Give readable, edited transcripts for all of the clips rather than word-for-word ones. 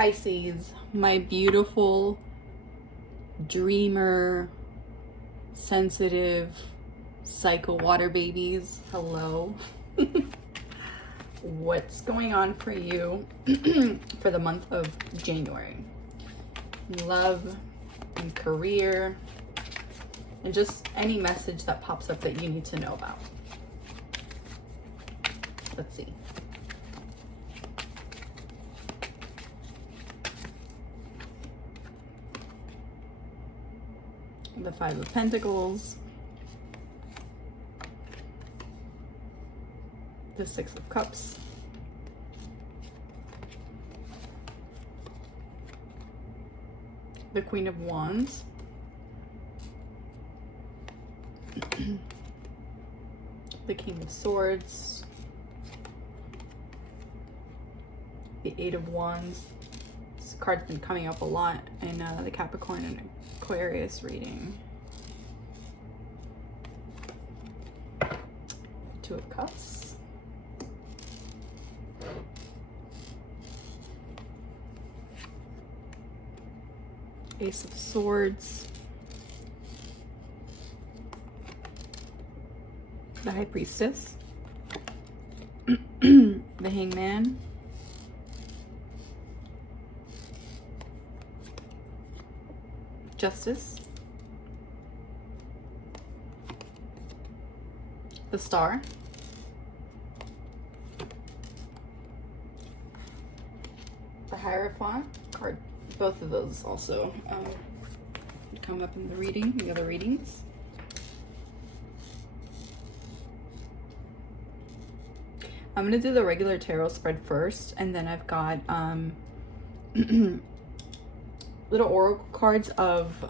Pisces, my beautiful dreamer, sensitive, psycho water babies. Hello. What's going on for you for the month of January? Love and career, and just any message that pops up that you need to know about. Let's see. The Five of Pentacles, the Six of Cups, the Queen of Wands, the King of Swords, the Eight of Wands. This card's been coming up a lot in the Capricorn and Aquarius reading. Two of Cups, Ace of Swords, the High Priestess, the Hangman, Justice, the Star, the Hierophant card. Both of those also come up in the other readings. I'm gonna do the regular tarot spread first, and then I've got little oracle cards of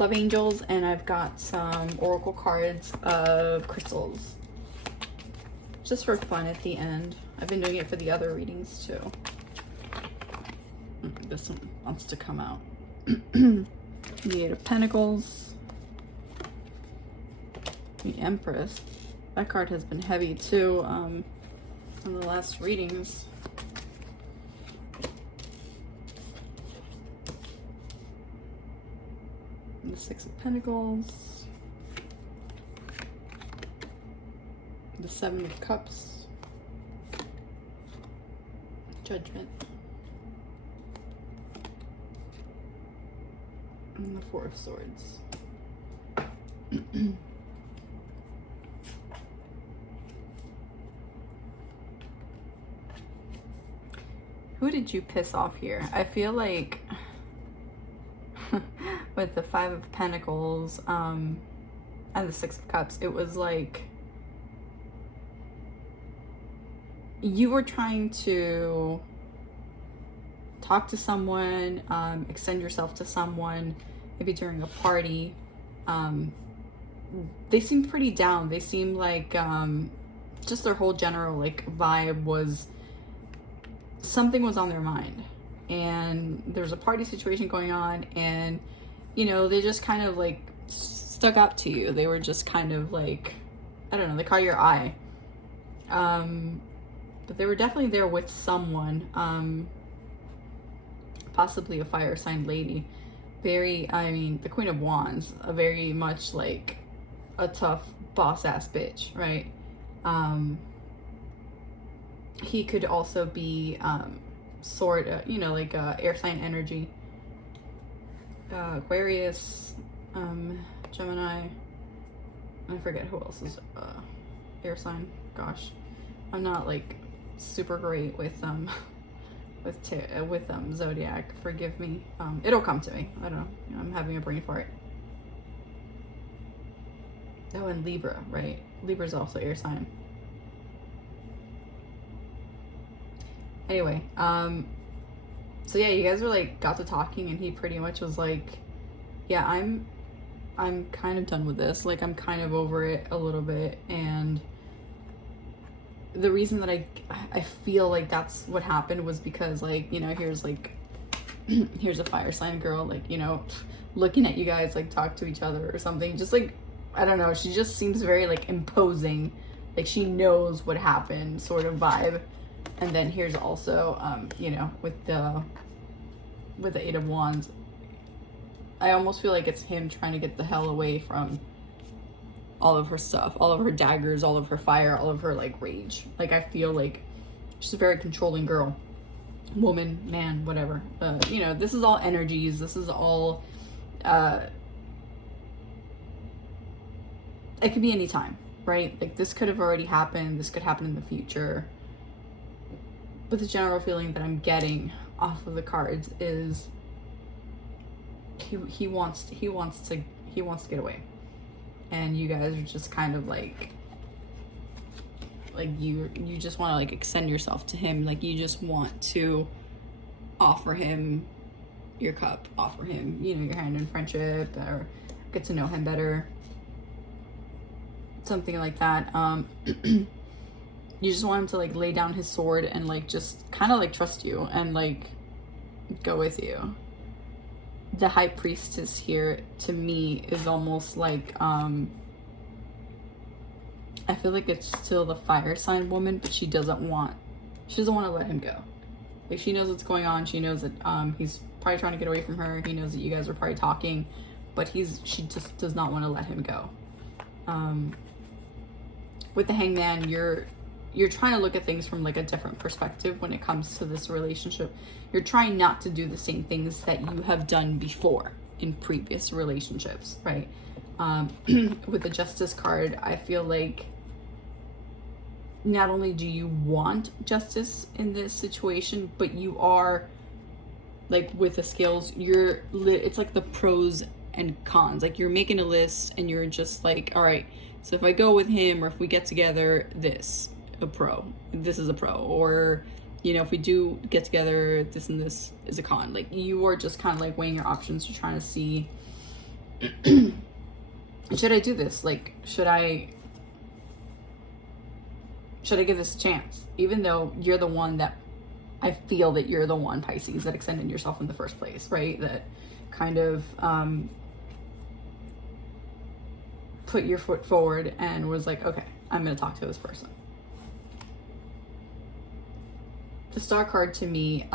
love angels, and I've got some oracle cards of crystals, just for fun at the end. I've been doing it for the other readings too. This one wants to come out. The Eight of Pentacles, the Empress. That card has been heavy too in the last readings. The Six of Pentacles, the Seven of Cups, Judgment, and the Four of Swords. Who did you piss off here? I feel like with the Five of Pentacles and the Six of Cups, it was like you were trying to talk to someone, extend yourself to someone, maybe during a party. They seemed pretty down. They seemed like just their whole general like vibe was something was on their mind, and there's a party situation going on, and you know, they just kind of like stuck up to you. They were just kind of like, I don't know, they caught your eye. But they were definitely there with someone, possibly a fire sign lady. Very, I mean, the Queen of Wands, a very much like a tough boss ass bitch, right? He could also be sort of, you know, like air sign energy. Aquarius, Gemini, I forget who else is air sign. Gosh, I'm not like super great with zodiac. Forgive me. It'll come to me. I don't know. I'm having a brain fart. Oh, and Libra, right? Libra's also air sign. Anyway, so yeah, you guys were like got to talking, and he pretty much was like, yeah, I'm kind of done with this. Like, I'm kind of over it a little bit. And the reason that I feel like that's what happened was because, like, you know, here's like here's a fire sign girl, like, you know, looking at you guys like talk to each other or something. Just like, I don't know, she just seems very like imposing, like she knows what happened sort of vibe. And then here's also, you know, with the Eight of Wands, I almost feel like it's him trying to get the hell away from all of her stuff, all of her daggers, all of her fire, all of her like rage. Like I feel like she's a very controlling girl, woman, man, whatever. You know, this is all energies. This is all, it could be any time, right? Like this could have already happened. This could happen in the future. But the general feeling that I'm getting off of the cards is he wants to get away. And you guys are just kind of like you just want to like extend yourself to him. Like you just want to offer him your cup, offer him, you know, your hand in friendship, or get to know him better. Something like that. You just want him to like lay down his sword and like just kind of like trust you and like go with you. The High Priestess here to me is almost like I feel like it's still the fire sign woman, but she doesn't want to let him go. Like she knows what's going on. She knows that he's probably trying to get away from her. He knows that you guys are probably talking, but she just does not want to let him go. With the Hangman, you're trying to look at things from like a different perspective when it comes to this relationship. You're trying not to do the same things that you have done before in previous relationships, right? With the Justice card, I feel like not only do you want justice in this situation, but you are like with the scales, it's like the pros and cons. Like you're making a list and you're just like, all right, so if I go with him or if we get together, this is a pro, or you know, if we do get together, this and this is a con. Like you are just kind of like weighing your options. You're trying to see, should I do this? Like, should I give this a chance? Even though you're the one that, I feel that you're the one, Pisces, that extended yourself in the first place, right? That kind of put your foot forward and was like, okay, I'm going to talk to this person. The Star card to me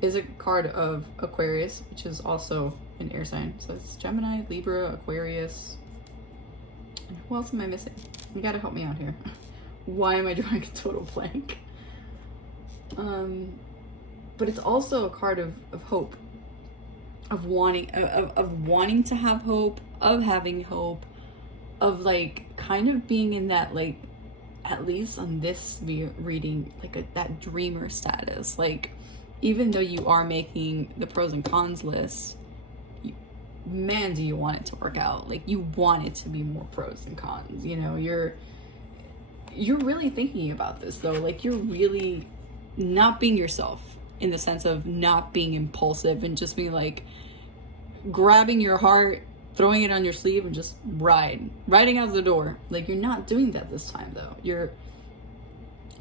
is a card of Aquarius, which is also an air sign. So it's Gemini, Libra, Aquarius. And who else am I missing? You gotta help me out here. Why am I drawing a total blank? But it's also a card of hope, of wanting to have hope, of having hope, of like kind of being in that, like, at least on this reading, like that dreamer status. Like, even though you are making the pros and cons list, man, do you want it to work out. Like, you want it to be more pros and cons, you know. You're really thinking about this though. Like, you're really not being yourself, in the sense of not being impulsive and just being like grabbing your heart, throwing it on your sleeve, and just riding out the door. Like, you're not doing that this time though.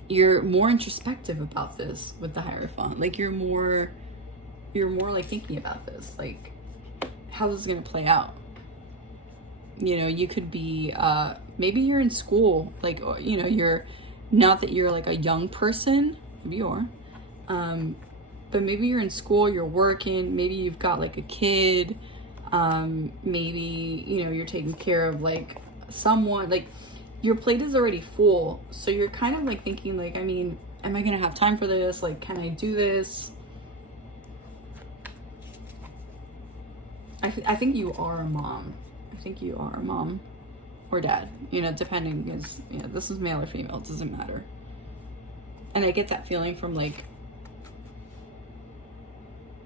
You're more introspective about this with the Hierophant. Like, you're more like thinking about this, like how this is gonna play out. You know, you could be maybe you're in school, like, you know, you're not that you're like a young person, maybe you are, but maybe you're in school, you're working, maybe you've got like a kid, maybe, you know, you're taking care of like someone, like your plate is already full, so you're kind of like thinking like, I mean, am I gonna have time for this? Like, can I do this? I think you are a mom. I think you are a mom or dad, you know, depending, is, you know, this is male or female, it doesn't matter. And I get that feeling from like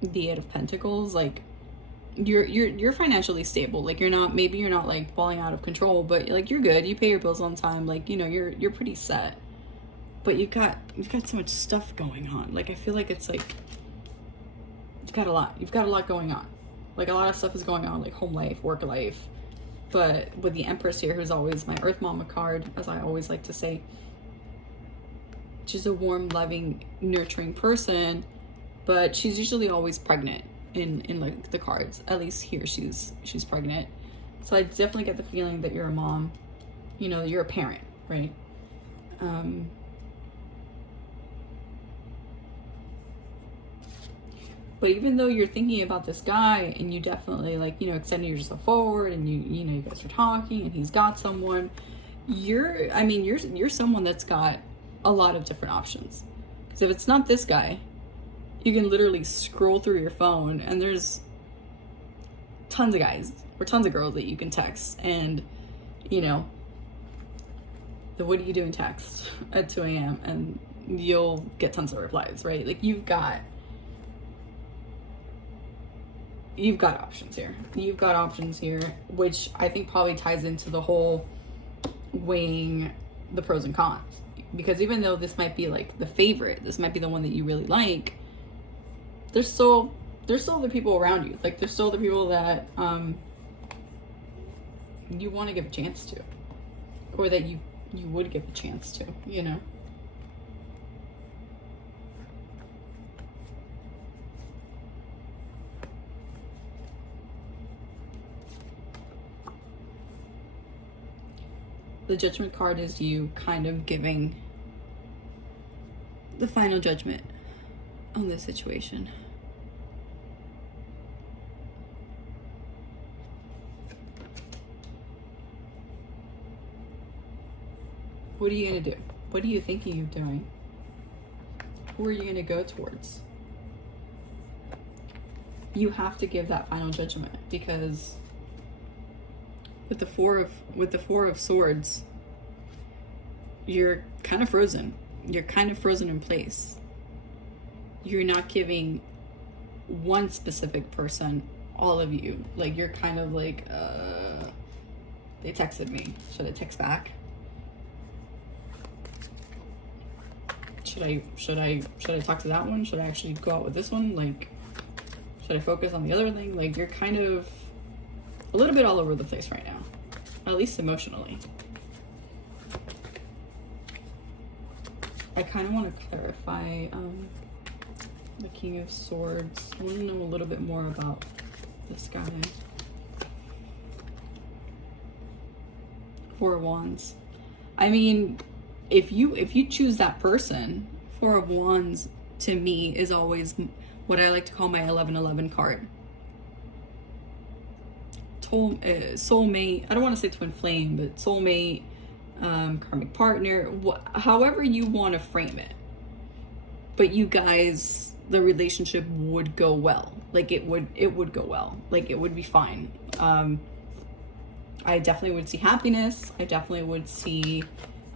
the Eight of Pentacles. Like, you're financially stable. Like, maybe you're not like falling out of control, but like you're good. You pay your bills on time. Like, you know, you're pretty set. But you've got so much stuff going on. Like, I feel like it's like you've got a lot going on. Like, a lot of stuff is going on, like home life, work life. But with the Empress here, who's always my Earth Mama card, as I always like to say, she's a warm, loving, nurturing person, but she's usually always pregnant in like the cards. At least here she's pregnant. So I definitely get the feeling that you're a mom, you know, you're a parent, right? But even though you're thinking about this guy and you definitely like, you know, extending yourself forward and you know, you guys are talking and he's got someone, you're someone that's got a lot of different options. Because if it's not this guy, you can literally scroll through your phone and there's tons of guys or tons of girls that you can text, and you know, the what are you doing text at 2 a.m. and you'll get tons of replies, right? Like you've got options here. You've got options here, which I think probably ties into the whole weighing the pros and cons. Because even though this might be like the favorite, this might be the one that you really like, there's still other people around you. Like there's still other people that you want to give a chance to, or that you would give a chance to, you know. The Judgment card is you kind of giving the final judgment on this situation. What are you going to do? What are you thinking of doing? Who are you going to go towards? You have to give that final judgment, because with the four of swords, you're kind of frozen. You're kind of frozen in place. You're not giving one specific person all of you. Like you're kind of like, they texted me. Should I text back? Should I talk to that one? Should I actually go out with this one? Like, should I focus on the other thing? Like you're kind of a little bit all over the place right now, at least emotionally. I kind of want to clarify the King of Swords. I want to know a little bit more about this guy. Four of Wands. I mean, if you choose that person, Four of Wands to me is always what I like to call my 1111 card. Soulmate, I don't want to say twin flame, but soulmate, karmic partner, however you want to frame it. But you guys, the relationship would go well. Like it would go well. Like it would be fine. I definitely would see happiness. I definitely would see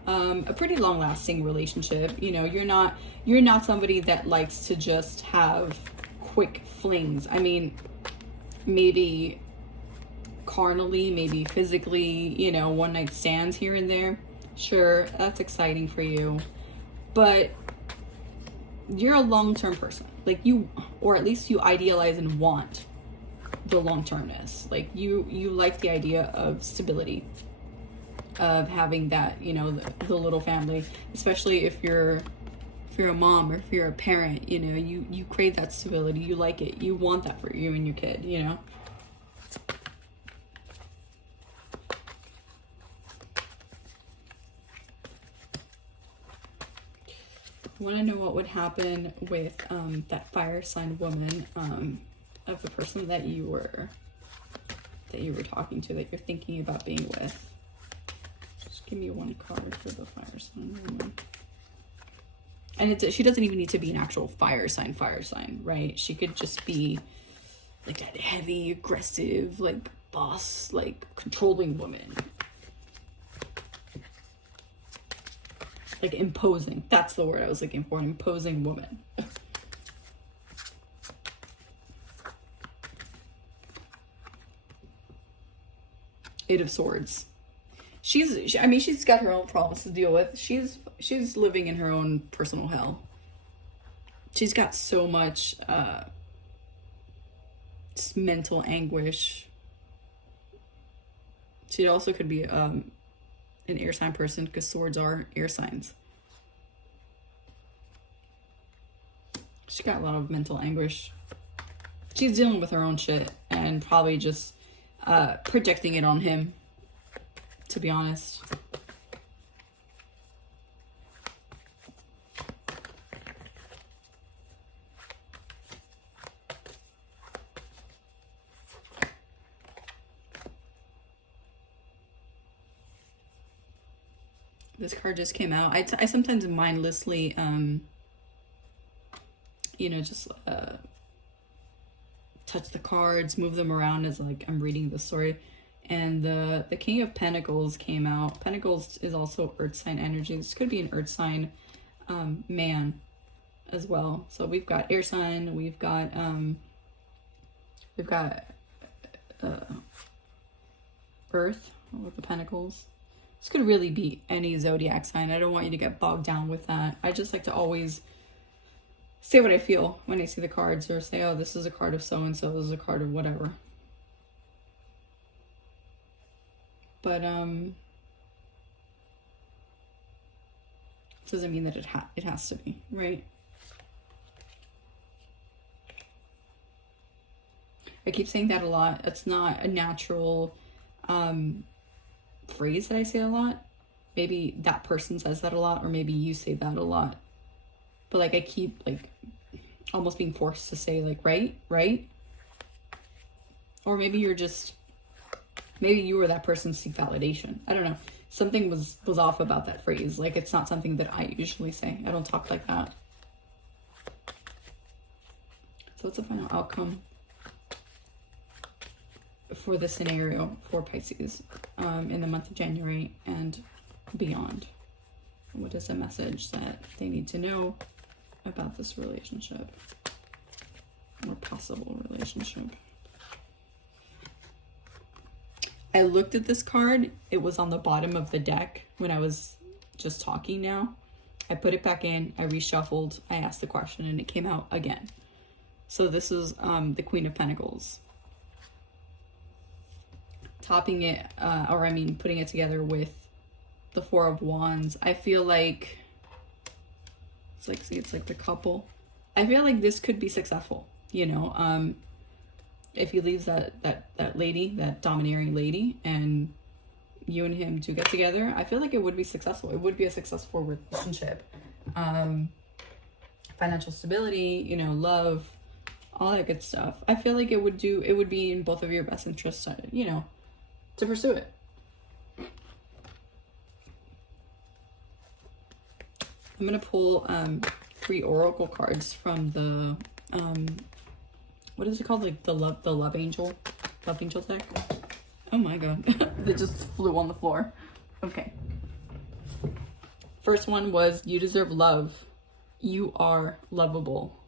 a pretty long lasting relationship. You know, you're not somebody that likes to just have quick flings. I mean, maybe carnally, maybe physically, you know, one night stands here and there. Sure, that's exciting for you, but you're a long-term person. Like you, or at least you idealize and want the long-termness. Like you like the idea of stability, of having that, you know, the little family, especially if you're a mom or if you're a parent, you know, you crave that stability. You like it. You want that for you and your kid, you know. I want to know what would happen with that fire sign woman, of the person that you were talking to, that you're thinking about being with. Just give me one card for the fire sign woman. And she doesn't even need to be an actual fire sign, right? She could just be like that heavy, aggressive, like boss, like controlling woman. Like imposing. That's the word I was looking for, an imposing woman. Eight of Swords. I mean, she's got her own problems to deal with. She's living in her own personal hell. She's got so much just mental anguish. She also could be an air sign person, because swords are air signs. She's got a lot of mental anguish. She's dealing with her own shit and probably just projecting it on him, to be honest. This card just came out. I sometimes mindlessly, you know, just touch the cards, move them around as like I'm reading the story. And the King of Pentacles came out. Pentacles is also earth sign energy. This could be an earth sign man as well. So we've got air sign, we've got earth with the pentacles. This could really be any zodiac sign. I don't want you to get bogged down with that. I just like to always say what I feel when I see the cards, or say, oh, this is a card of so and so, this is a card of whatever. But doesn't mean that it has to be, right? I keep saying that a lot. It's not a natural phrase that I say a lot. Maybe that person says that a lot, or maybe you say that a lot. But like I keep like almost being forced to say like right? Or maybe you're just, maybe you were that person seek validation. I don't know. Something was off about that phrase. Like it's not something that I usually say. I don't talk like that. So what's the final outcome for the scenario for Pisces in the month of January and beyond? What is the message that they need to know about this relationship or possible relationship? I looked at this card. It was on the bottom of the deck when I was just talking now. I put it back in, I reshuffled, I asked the question, and it came out again. So this is the Queen of Pentacles. Topping it, putting it together with the Four of Wands. I feel like it's like, see, it's like the couple. I feel like this could be successful, you know, if he leaves that lady, that domineering lady, and you and him do get together, I feel like it would be successful. It would be a successful relationship. Financial stability, you know, love, all that good stuff. I feel like it would be in both of your best interests, you know, to pursue it. I'm gonna pull 3 oracle cards from the what is it called? Like the love angel deck. Oh my god. They just flew on the floor. Okay. First one was, you deserve love. You are lovable.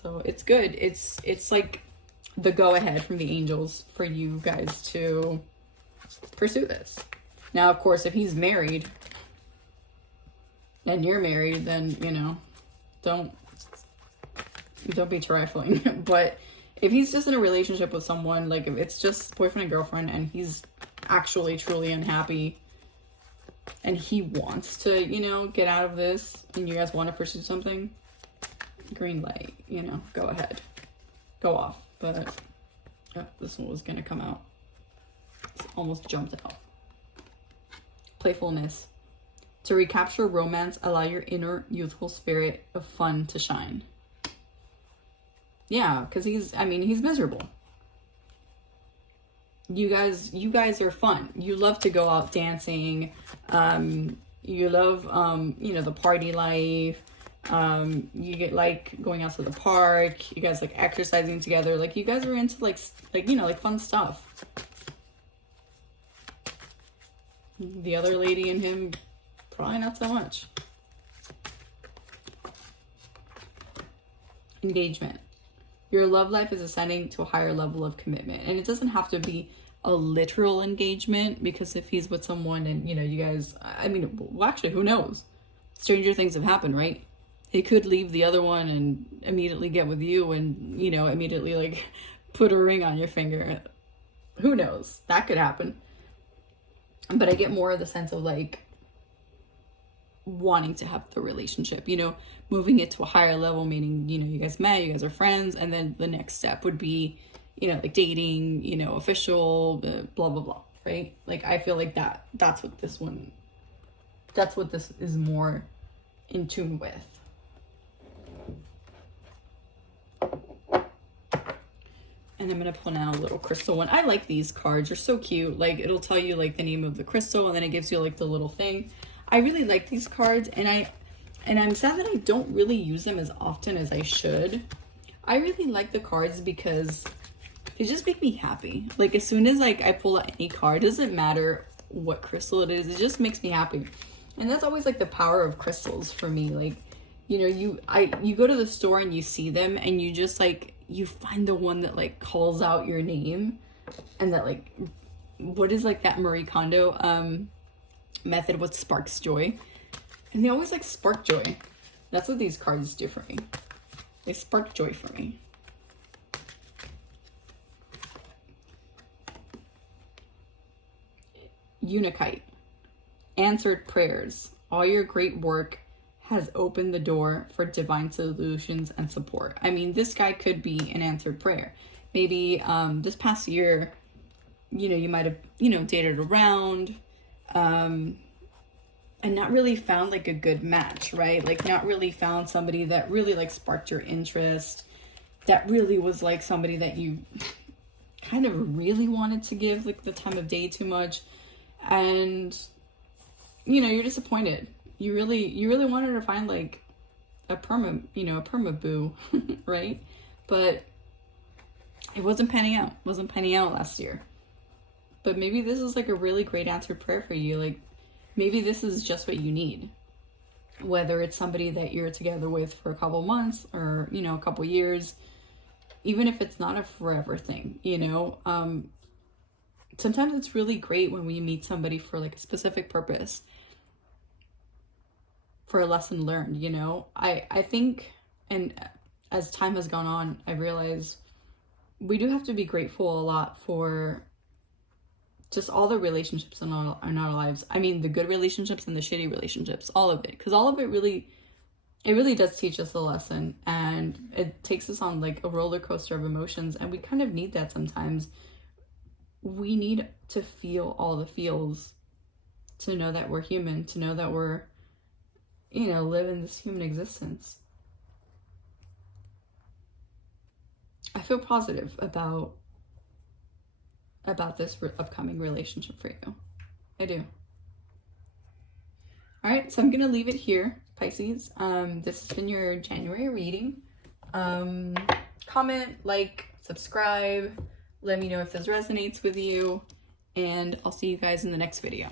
So it's good. It's like the go ahead from the angels for you guys to pursue this. Now, of course, if he's married and you're married, then, you know, don't be trifling. But if he's just in a relationship with someone, like if it's just boyfriend and girlfriend and he's actually truly unhappy and he wants to, you know, get out of this and you guys want to pursue something, green light, you know, go ahead, go off. But this one was gonna come out. It's almost jumped out. Playfulness. To recapture romance, allow your inner youthful spirit of fun to shine. Yeah, because he's miserable. You guys are fun. You love to go out dancing. You love, you know, the party life. You get like going out to the park. You guys like exercising together. Like you guys are into like you know, like fun stuff. The other lady and him, probably not so much. Engagement. Your love life is ascending to a higher level of commitment. And it doesn't have to be a literal engagement, because if he's with someone and, you know, you guys, I mean, well, actually, who knows? Stranger things have happened, right? He could leave the other one and immediately get with you and, you know, immediately like put a ring on your finger. Who knows? That could happen. But I get more of the sense of like wanting to have the relationship, you know, moving it to a higher level, meaning, you know, you guys met, you guys are friends, and then the next step would be, you know, like dating, you know, official, blah, blah, blah, right? Like, I feel like that's what this is more in tune with. And I'm going to pull now a little crystal one. I like these cards. They're so cute. Like, it'll tell you, like, the name of the crystal, and then it gives you, like, the little thing. I really like these cards, and I'm sad that I don't really use them as often as I should. I really like the cards because they just make me happy. Like, as soon as like I pull out any card, it doesn't matter what crystal it is, it just makes me happy. And that's always like the power of crystals for me. Like, you know, you go to the store and you see them, and you just like, you find the one that like calls out your name, and that like, what is like that Marie Kondo method, what sparks joy, and they always like spark joy. That's what these cards do for me. They spark joy for me. Unikite. Answered prayers. All your great work has opened the door for divine solutions and support. I mean, this guy could be an answered prayer. Maybe this past year, you know, you might have, you know, dated around and not really found like a good match, right? Like, not really found somebody that really like sparked your interest, that really was like somebody that you kind of really wanted to give like the time of day too much. And, you know, you're disappointed. You really wanted to find like a perma boo, right? But it wasn't panning out. Wasn't panning out last year. But maybe this is like a really great answered prayer for you. Like, maybe this is just what you need. Whether it's somebody that you're together with for a couple months or, you know, a couple years, even if it's not a forever thing, you know, sometimes it's really great when we meet somebody for like a specific purpose, for a lesson learned, you know. I think, and as time has gone on, I realize we do have to be grateful a lot for just all the relationships in our lives. I mean, the good relationships and the shitty relationships, all of it. Because all of it really does teach us a lesson. And it takes us on like a roller coaster of emotions. And we kind of need that sometimes. We need to feel all the feels to know that we're human, to know that we're, you know, living this human existence. I feel positive about this upcoming relationship for you. I do. All right, so I'm gonna leave it here, Pisces. This has been your January reading. Comment, like, subscribe. Let me know if this resonates with you, and I'll see you guys in the next video.